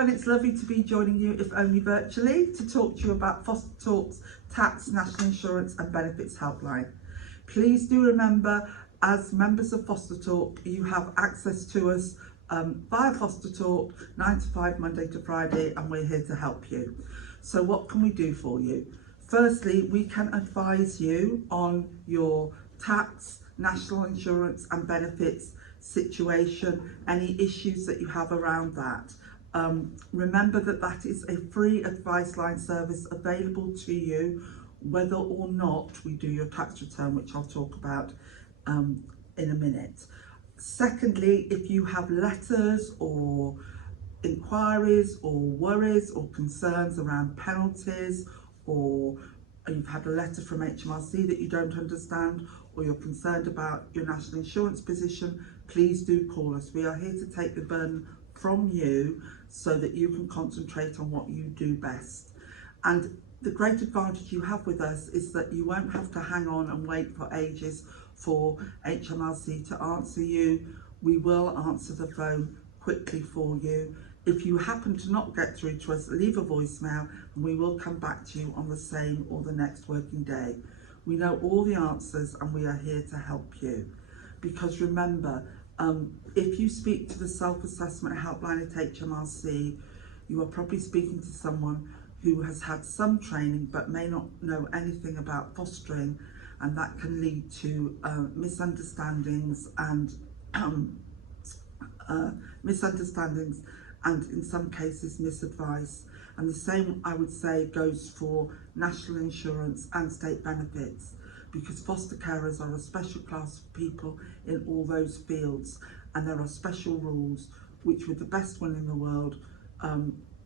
everyone, it's lovely to be joining you, if only virtually, to talk to you about FosterTalk's Tax, National Insurance and Benefits Helpline. Please do remember, as members of FosterTalk, you have access to us via FosterTalk 9 to 5 Monday to Friday, and we're here to help you. So what can we do for you? Firstly, we can advise you on your tax, national insurance and benefits situation, any issues that you have around that. Remember that is a free advice line service available to you whether or not we do your tax return, which I'll talk about in a minute. Secondly, if you have letters or inquiries or worries or concerns around penalties, or you've had a letter from HMRC that you don't understand, or you're concerned about your national insurance position, please do call us. We are here to take the burden from you so that you can concentrate on what you do best. And the great advantage you have with us is that you won't have to hang on and wait for ages for HMRC to answer you. We will answer the phone quickly for you. If you happen to not get through to us, leave a voicemail and we will come back to you on the same or the next working day. We know all the answers and we are here to help you. Because remember, if you speak to the self-assessment helpline at HMRC, you are probably speaking to someone who has had some training but may not know anything about fostering, and that can lead to misunderstandings and in some cases misadvice. And the same, I would say, goes for national insurance and state benefits, because foster carers are a special class of people in all those fields, and there are special rules which, with the best will in the world,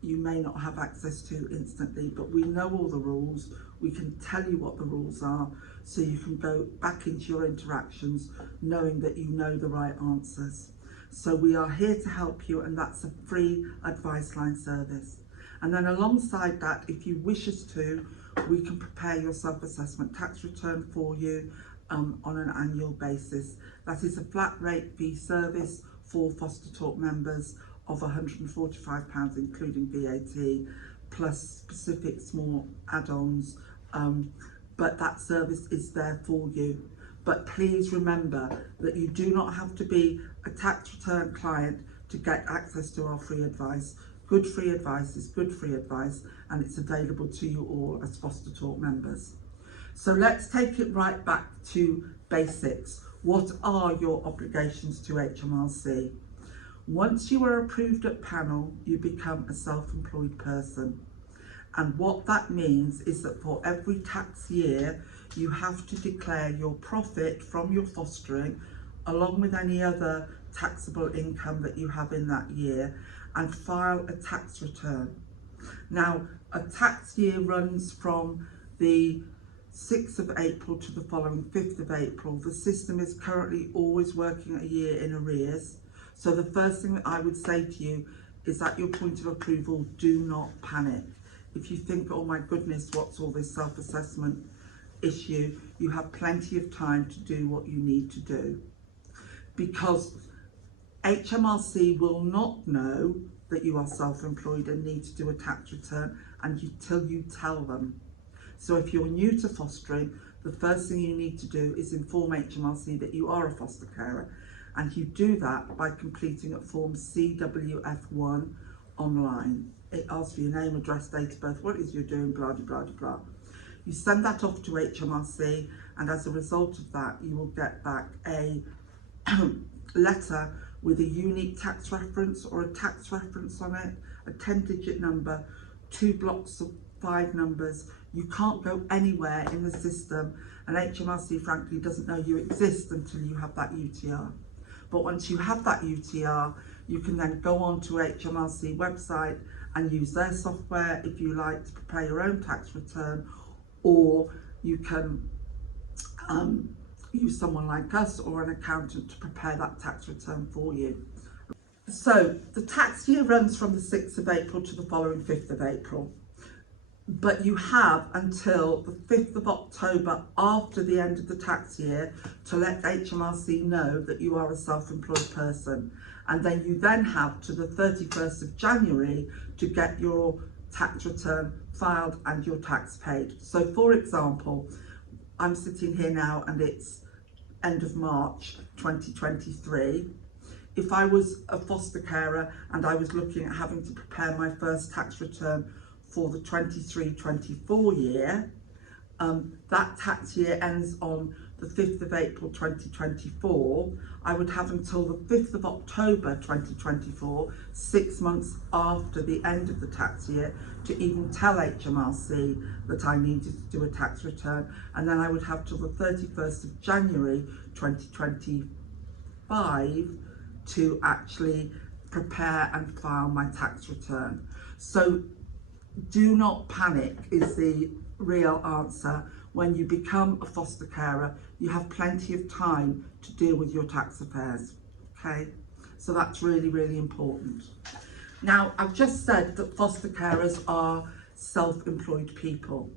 you may not have access to instantly, but we know all the rules. We can tell you what the rules are, so you can go back into your interactions knowing that you know the right answers. So we are here to help you, and that's a free advice line service. And then alongside that, if you wish us to, we can prepare your self-assessment tax return for you on an annual basis. That is a flat rate fee service for FosterTalk members of £145, including VAT, plus specific small add-ons, but that service is there for you. But please remember that you do not have to be a tax return client to get access to our free advice. Good free advice is good free advice, and it's available to you all as FosterTalk members. So let's take it right back to basics. What are your obligations to HMRC? Once you are approved at panel, you become a self-employed person. And what that means is that for every tax year, you have to declare your profit from your fostering, along with any other taxable income that you have in that year, and file a tax return. Now, a tax year runs from the 6th of April to the following 5th of April. The system is currently always working a year in arrears. So the first thing that I would say to you is, at your point of approval, do not panic. If you think, oh my goodness, what's all this self-assessment issue, you have plenty of time to do what you need to do. Because HMRC will not know that you are self-employed and need to do a tax return until you tell them. So if you're new to fostering, the first thing you need to do is inform HMRC that you are a foster carer, and you do that by completing a form CWF1 online. It asks for your name, address, date of birth, what it is you're doing, blah, blah, blah, blah. You send that off to HMRC, and as a result of that, you will get back a letter with a unique tax reference or a tax reference on it, a 10-digit number, 2 blocks of 5 numbers. You can't go anywhere in the system, and HMRC frankly doesn't know you exist until you have that UTR. But once you have that UTR, you can then go on to HMRC website and use their software if you like to prepare your own tax return, or you can use someone like us or an accountant to prepare that tax return for you. So the tax year runs from the 6th of April to the following 5th of April. But you have until the 5th of October after the end of the tax year to let HMRC know that you are a self-employed person. And then you then have to the 31st of January to get your tax return filed and your tax paid. So for example, I'm sitting here now and it's end of March 2023. If I was a foster carer and I was looking at having to prepare my first tax return for the 23-24 year, that tax year ends on the 5th of April 2024, I would have until the 5th of October 2024, 6 months after the end of the tax year, to even tell HMRC that I needed to do a tax return, and then I would have till the 31st of January 2025 to actually prepare and file my tax return. So do not panic is the real answer. When you become a foster carer, you have plenty of time to deal with your tax affairs, okay? So that's really, really important. Now, I've just said that foster carers are self-employed people.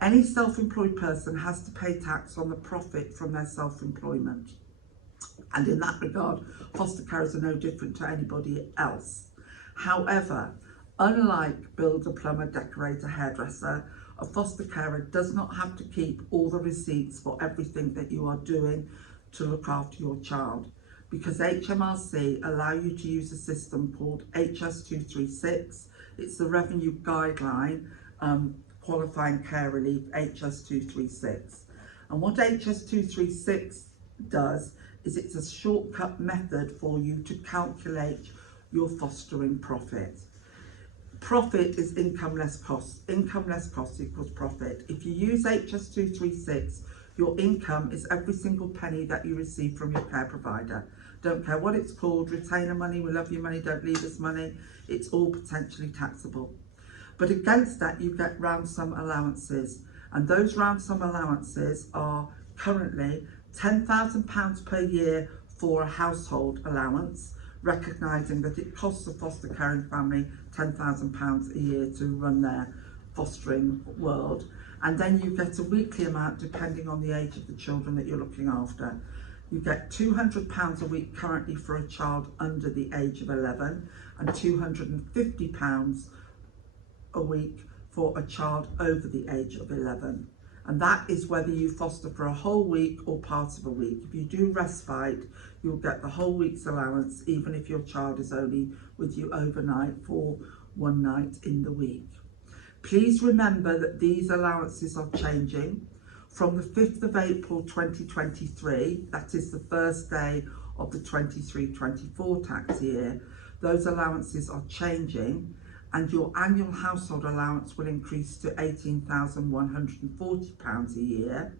Any self-employed person has to pay tax on the profit from their self-employment. And in that regard, foster carers are no different to anybody else. However, unlike builder, plumber, decorator, hairdresser, a foster carer does not have to keep all the receipts for everything that you are doing to look after your child, because HMRC allow you to use a system called HS236. It's the Revenue Guideline Qualifying Care Relief, HS236. And what HS236 does is it's a shortcut method for you to calculate your fostering profit. Profit is income less cost. Income less cost equals profit. If you use HS236, your income is every single penny that you receive from your care provider. Don't care what it's called, retainer money, we love your money, don't leave us money. It's all potentially taxable. But against that, you get round sum allowances. And those round sum allowances are currently £10,000 per year for a household allowance, recognising that it costs a foster caring family £10,000 a year to run their fostering world. And then you get a weekly amount depending on the age of the children that you're looking after. You get £200 a week currently for a child under the age of 11 and £250 a week for a child over the age of 11. And that is whether you foster for a whole week or part of a week. If you do respite, you'll get the whole week's allowance, even if your child is only with you overnight for one night in the week. Please remember that these allowances are changing. From the 5th of April 2023, that is the first day of the 23-24 tax year, those allowances are changing, and your annual household allowance will increase to £18,140 a year,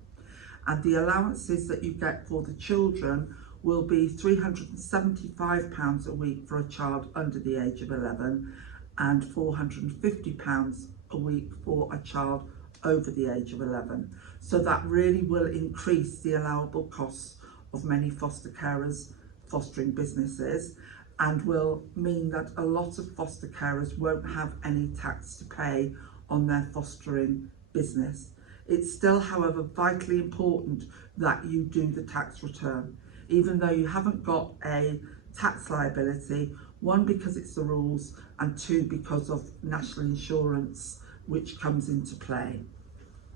and the allowances that you get for the children will be £375 a week for a child under the age of 11 and £450 a week for a child over the age of 11. So that really will increase the allowable costs of many foster carers, fostering businesses, and will mean that a lot of foster carers won't have any tax to pay on their fostering business. It's still, however, vitally important that you do the tax return, even though you haven't got a tax liability, one, because it's the rules, and two, because of national insurance, which comes into play,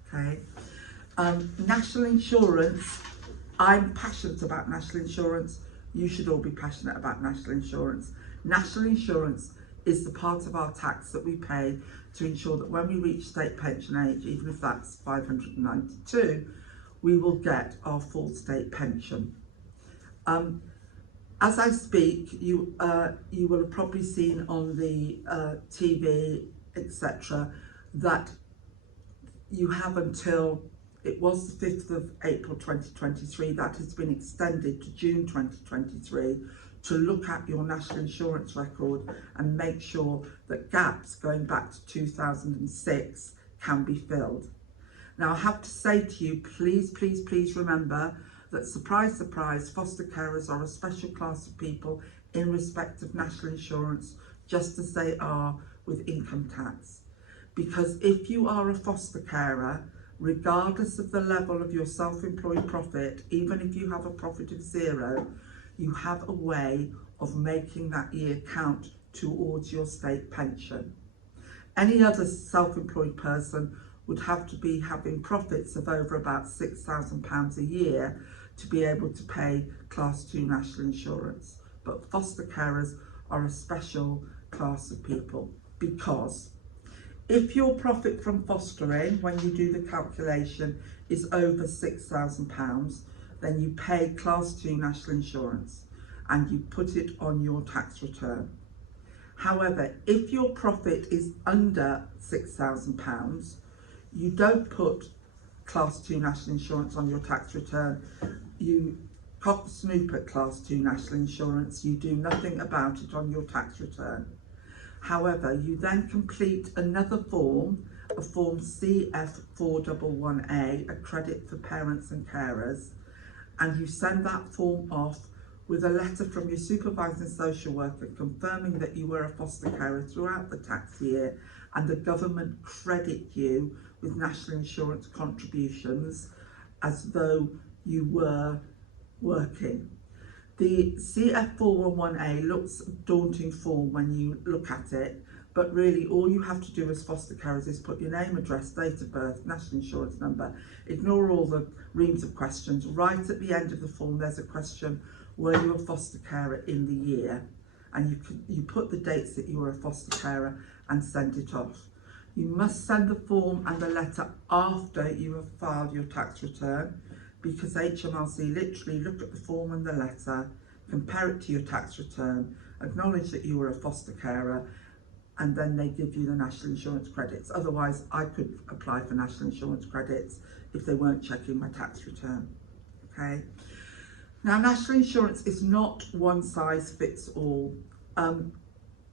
okay? National insurance, I'm passionate about national insurance. You should all be passionate about national insurance. National insurance is the part of our tax that we pay to ensure that when we reach state pension age, even if that's 592, we will get our full state pension. As I speak, you will have probably seen on the TV, etc., that you have until, it was the 5th of April 2023, that has been extended to June 2023, to look at your national insurance record and make sure that gaps going back to 2006 can be filled. Now, I have to say to you, please, please, please remember that, surprise, surprise, foster carers are a special class of people in respect of national insurance, just as they are with income tax. because if you are a foster carer, regardless of the level of your self-employed profit, even if you have a profit of 0, you have a way of making that year count towards your state pension. Any other self-employed person would have to be having profits of over about £6,000 a year to be able to pay Class 2 national insurance. But foster carers are a special class of people, because if your profit from fostering, when you do the calculation, is over £6,000, then you pay Class 2 national insurance and you put it on your tax return. However, if your profit is under £6,000, you don't put Class 2 national insurance on your tax return. You cock snoop at Class 2 national insurance, you do nothing about it on your tax return. However, you then complete another form, a form CF411A, a credit for parents and carers, and you send that form off with a letter from your supervising social worker confirming that you were a foster carer throughout the tax year, and the government credit you with national insurance contributions as though you were working. The CF411A looks a daunting form when you look at it, but really all you have to do as foster carers is put your name, address, date of birth, national insurance number, ignore all the reams of questions. Right at the end of the form there's a question, were you a foster carer in the year? And you put the dates that you were a foster carer and send it off. You must send the form and the letter after you have filed your tax return, because HMRC literally look at the form and the letter, compare it to your tax return, acknowledge that you were a foster carer, and then they give you the national insurance credits. Otherwise, I could apply for national insurance credits if they weren't checking my tax return. Okay. Now, national insurance is not one size fits all.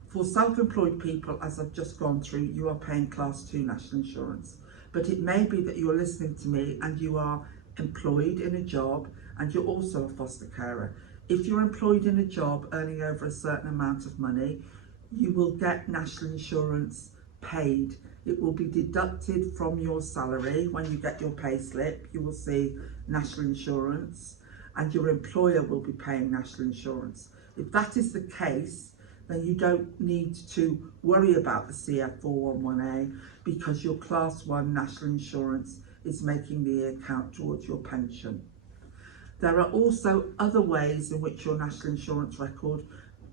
For self-employed people, as I've just gone through, you are paying Class 2 national insurance. But it may be that you're listening to me and you are employed in a job and you're also a foster carer. If you're employed in a job earning over a certain amount of money, you will get national insurance paid. It will be deducted from your salary. When you get your pay slip, you will see national insurance, and your employer will be paying national insurance. If that is the case, then you don't need to worry about the CF411A, because your Class 1 national insurance is making the account towards your pension. There are also other ways in which your national insurance record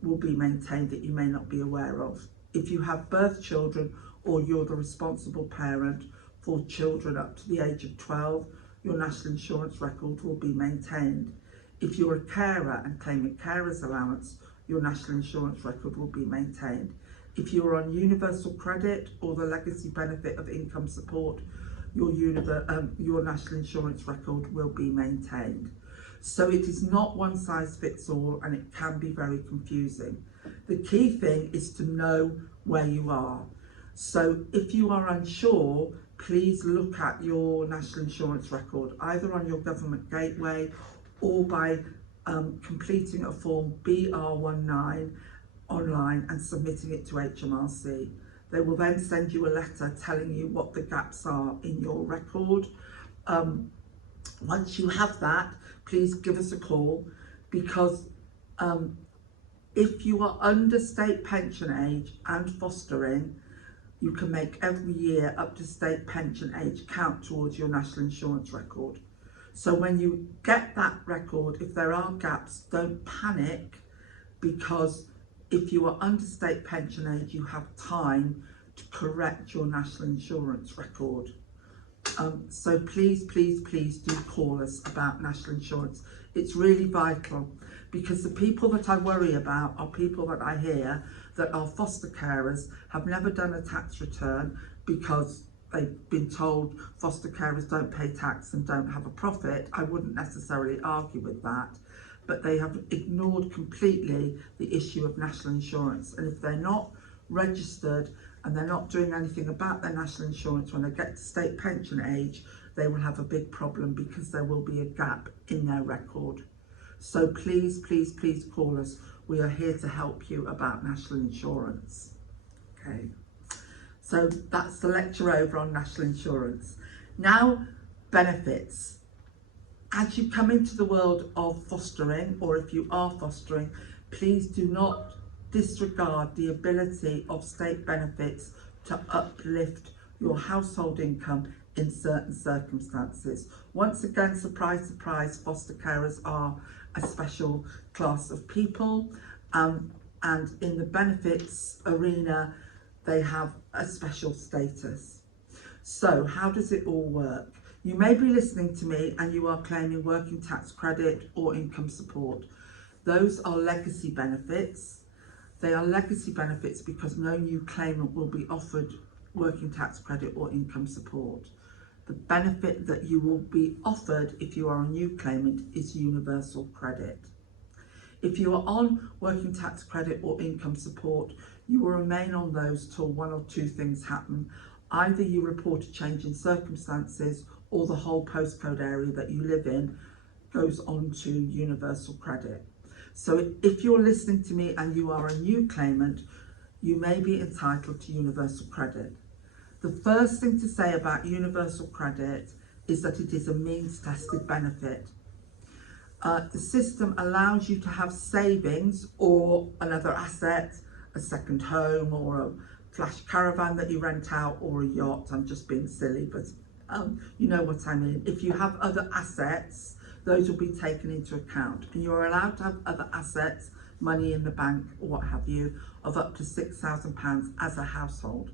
will be maintained that you may not be aware of. If you have birth children or you're the responsible parent for children up to the age of 12, your national insurance record will be maintained. If you're a carer and claim a carer's allowance, your national insurance record will be maintained. If you're on universal credit or the legacy benefit of income support, your national insurance record will be maintained. So it is not one size fits all, and it can be very confusing. The key thing is to know where you are. So if you are unsure, please look at your national insurance record, either on your government gateway or by completing a form BR19 online and submitting it to HMRC. They will then send you a letter telling you what the gaps are in your record. Once you have that, please give us a call, because if you are under state pension age and fostering, you can make every year up to state pension age count towards your national insurance record. So when you get that record, if there are gaps, don't panic, because if you are under state pension age, you have time to correct your national insurance record. So please do call us about national insurance. It's really vital, because the people that I worry about are people that I hear that are foster carers, have never done a tax return because they've been told foster carers don't pay tax and don't have a profit. I wouldn't necessarily argue with that, but they have ignored completely the issue of national insurance. And if they're not registered and they're not doing anything about their national insurance when they get to state pension age, they will have a big problem, because there will be a gap in their record. So please call us. We are here to help you about national insurance. Okay. So that's the lecture over on national insurance. Now, benefits. As you come into the world of fostering, or if you are fostering, please do not disregard the ability of state benefits to uplift your household income in certain circumstances. Once again, surprise, surprise, foster carers are a special class of people, and in the benefits arena, they have a special status. So how does it all work? You may be listening to me and you are claiming working tax credit or income support. Those are legacy benefits. They are legacy benefits because no new claimant will be offered working tax credit or income support. The benefit that you will be offered if you are a new claimant is universal credit. If you are on working tax credit or income support, you will remain on those till one or two things happen. Either you report a change in circumstances or the whole postcode area that you live in goes on to universal credit. So if you're listening to me and you are a new claimant, you may be entitled to universal credit. The first thing to say about universal credit is that it is a means tested benefit. The system allows you to have savings or another asset, a second home or a flash caravan that you rent out or a yacht. I'm just being silly, but you know what I mean. If you have other assets, those will be taken into account, and you're allowed to have other assets, money in the bank or what have you, of up to £6,000 as a household.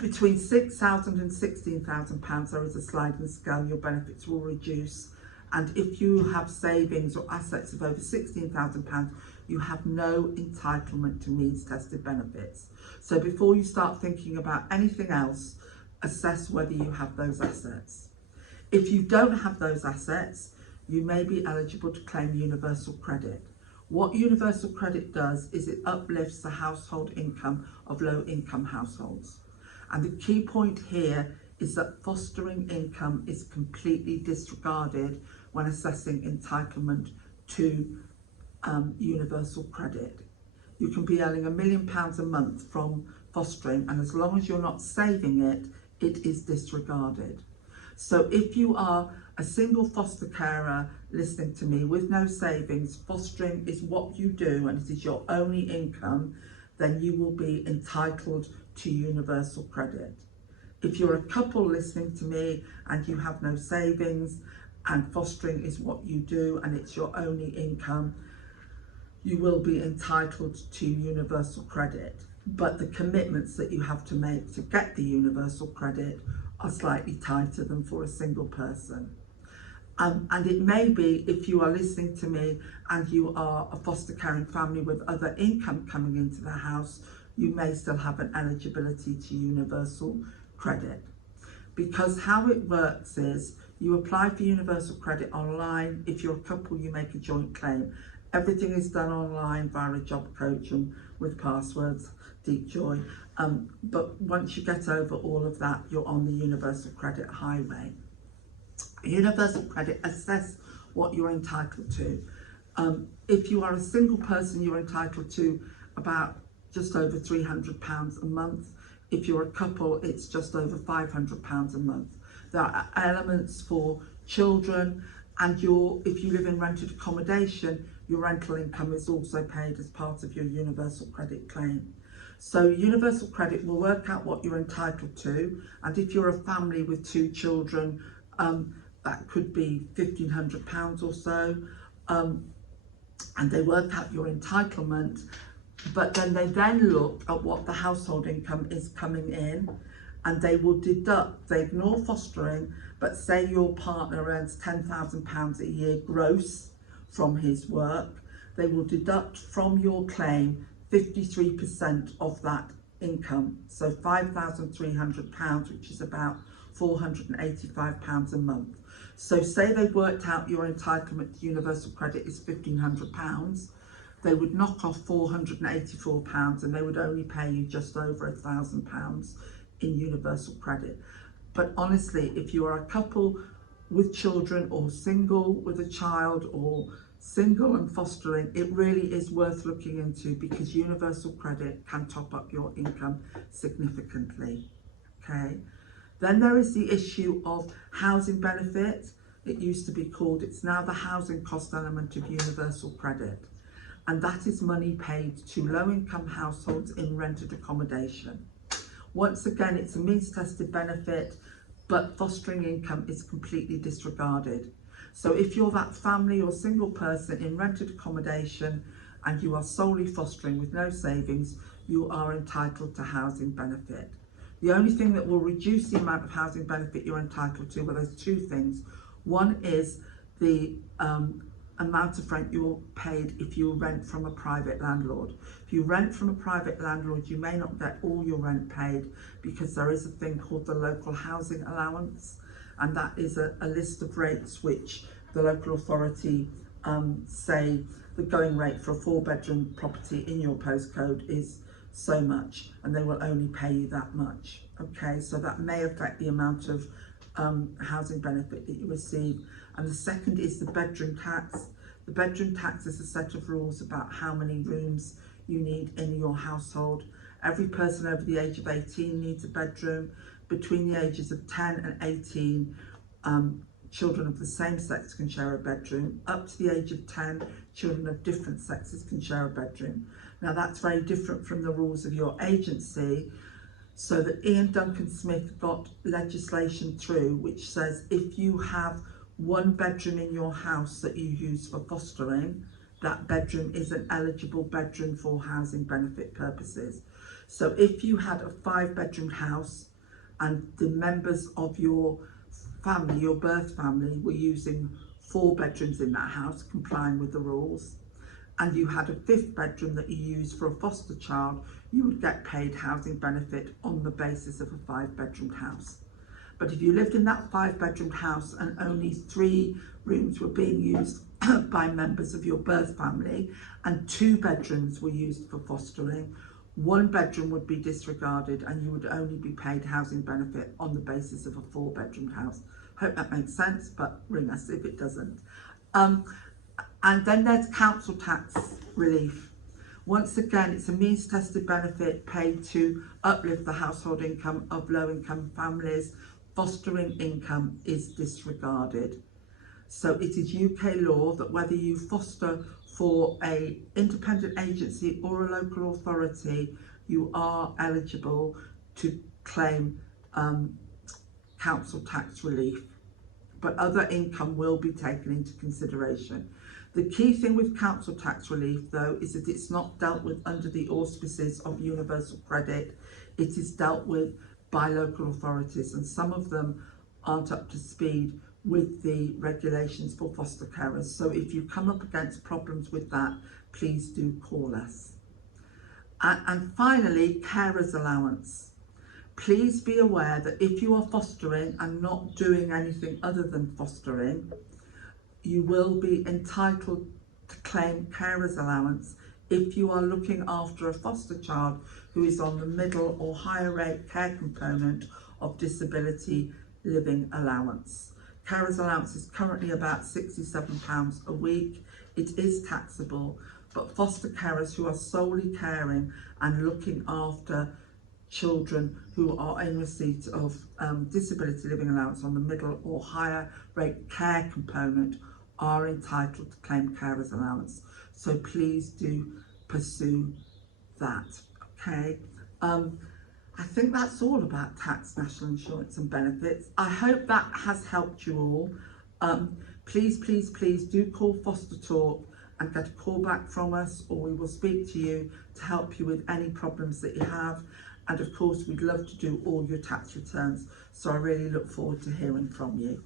Between £6,000 and £16,000 there is a sliding scale, your benefits will reduce, and if you have savings or assets of over £16,000, you have no entitlement to means tested benefits. So before you start thinking about anything else, assess whether you have those assets. If you don't have those assets, you may be eligible to claim universal credit. What universal credit does is it uplifts the household income of low income households. And the key point here is that fostering income is completely disregarded when assessing entitlement to universal credit. You can be earning £1 million a month from fostering, and as long as you're not saving it, it is disregarded. So if you are a single foster carer listening to me with no savings, fostering is what you do and it is your only income, then you will be entitled to universal credit. If you're a couple listening to me and you have no savings and fostering is what you do and it's your only income, you will be entitled to universal credit. But the commitments that you have to make to get the universal credit are slightly tighter than for a single person. And it may be, if you are listening to me and you are a foster caring family with other income coming into the house, you may still have an eligibility to universal credit. Because how it works is you apply for universal credit online. If you're a couple, you make a joint claim. Everything is done online via a job coach and with passwords, deep joy. But once you get over all of that, you're on the universal credit highway. Universal credit, assess what you're entitled to. If you are a single person, you're entitled to about just over £300 a month. If you're a couple, it's just over £500 a month. There are elements for children, and if you live in rented accommodation, your rental income is also paid as part of your universal credit claim. So universal credit will work out what you're entitled to, and if you're a family with 2 children, that could be £1,500 or so, and they work out your entitlement, but then they look at what the household income is coming in, and they will deduct, they ignore fostering, but say your partner earns £10,000 a year gross from his work, they will deduct from your claim 53% of that income, so £5,300, which is about £485 a month. So say they've worked out your entitlement to universal credit is £1,500, they would knock off £484 and they would only pay you just over £1,000 in universal credit. But honestly, if you are a couple with children or single with a child or single and fostering, it really is worth looking into, because universal credit can top up your income significantly. Okay. Then there is the issue of housing benefit. It used to be called, it's now the housing cost element of universal credit. And that is money paid to low-income households in rented accommodation. Once again, it's a means-tested benefit, but fostering income is completely disregarded. So if you're that family or single person in rented accommodation and you are solely fostering with no savings, you are entitled to housing benefit. The only thing that will reduce the amount of housing benefit you're entitled to, well, there's two things. One is the amount of rent you're paid if you rent from a private landlord. If you rent from a private landlord, you may not get all your rent paid, because there is a thing called the local housing allowance, and that is a list of rates which the local authority say the going rate for a 4-bedroom property in your postcode is so much, and they will only pay you that much. Okay, so that may affect the amount of housing benefit that you receive. And the second is the bedroom tax. The bedroom tax is a set of rules about how many rooms you need in your household. Every person over the age of 18 needs a bedroom. Between the ages of 10 and 18, children of the same sex can share a bedroom. Up to the age of 10, children of different sexes can share a bedroom. Now that's very different from the rules of your agency, so that Ian Duncan Smith got legislation through which says if you have one bedroom in your house that you use for fostering, that bedroom is an eligible bedroom for housing benefit purposes. So if you had a 5-bedroom house and the members of your family, your birth family, were using 4 bedrooms in that house, complying with the rules, and you had a 5th bedroom that you used for a foster child, you would get paid housing benefit on the basis of a 5-bedroom house. But if you lived in that 5-bedroom house and only 3 rooms were being used by members of your birth family and 2 bedrooms were used for fostering, 1 bedroom would be disregarded and you would only be paid housing benefit on the basis of a 4-bedroom house. Hope that makes sense, but ring us if it doesn't. And then there's council tax relief. Once again, it's a means-tested benefit paid to uplift the household income of low-income families. Fostering income is disregarded. So it is UK law that whether you foster for an independent agency or a local authority, you are eligible to claim council tax relief, but other income will be taken into consideration. The key thing with council tax relief, though, is that it's not dealt with under the auspices of universal credit. It is dealt with by local authorities, and some of them aren't up to speed with the regulations for foster carers. So if you come up against problems with that, please do call us. And finally, carers allowance. Please be aware that if you are fostering and not doing anything other than fostering, you will be entitled to claim carers allowance if you are looking after a foster child who is on the middle or higher rate care component of disability living allowance. Carers allowance is currently about £67 a week. It is taxable, but foster carers who are solely caring and looking after children who are in receipt of disability living allowance on the middle or higher rate care component are entitled to claim carers allowance. So please do pursue that. Okay. I think that's all about tax, national insurance and benefits. I hope that has helped you all. Please do call FosterTalk and get a call back from us, or we will speak to you to help you with any problems that you have. And of course, we'd love to do all your tax returns. So I really look forward to hearing from you.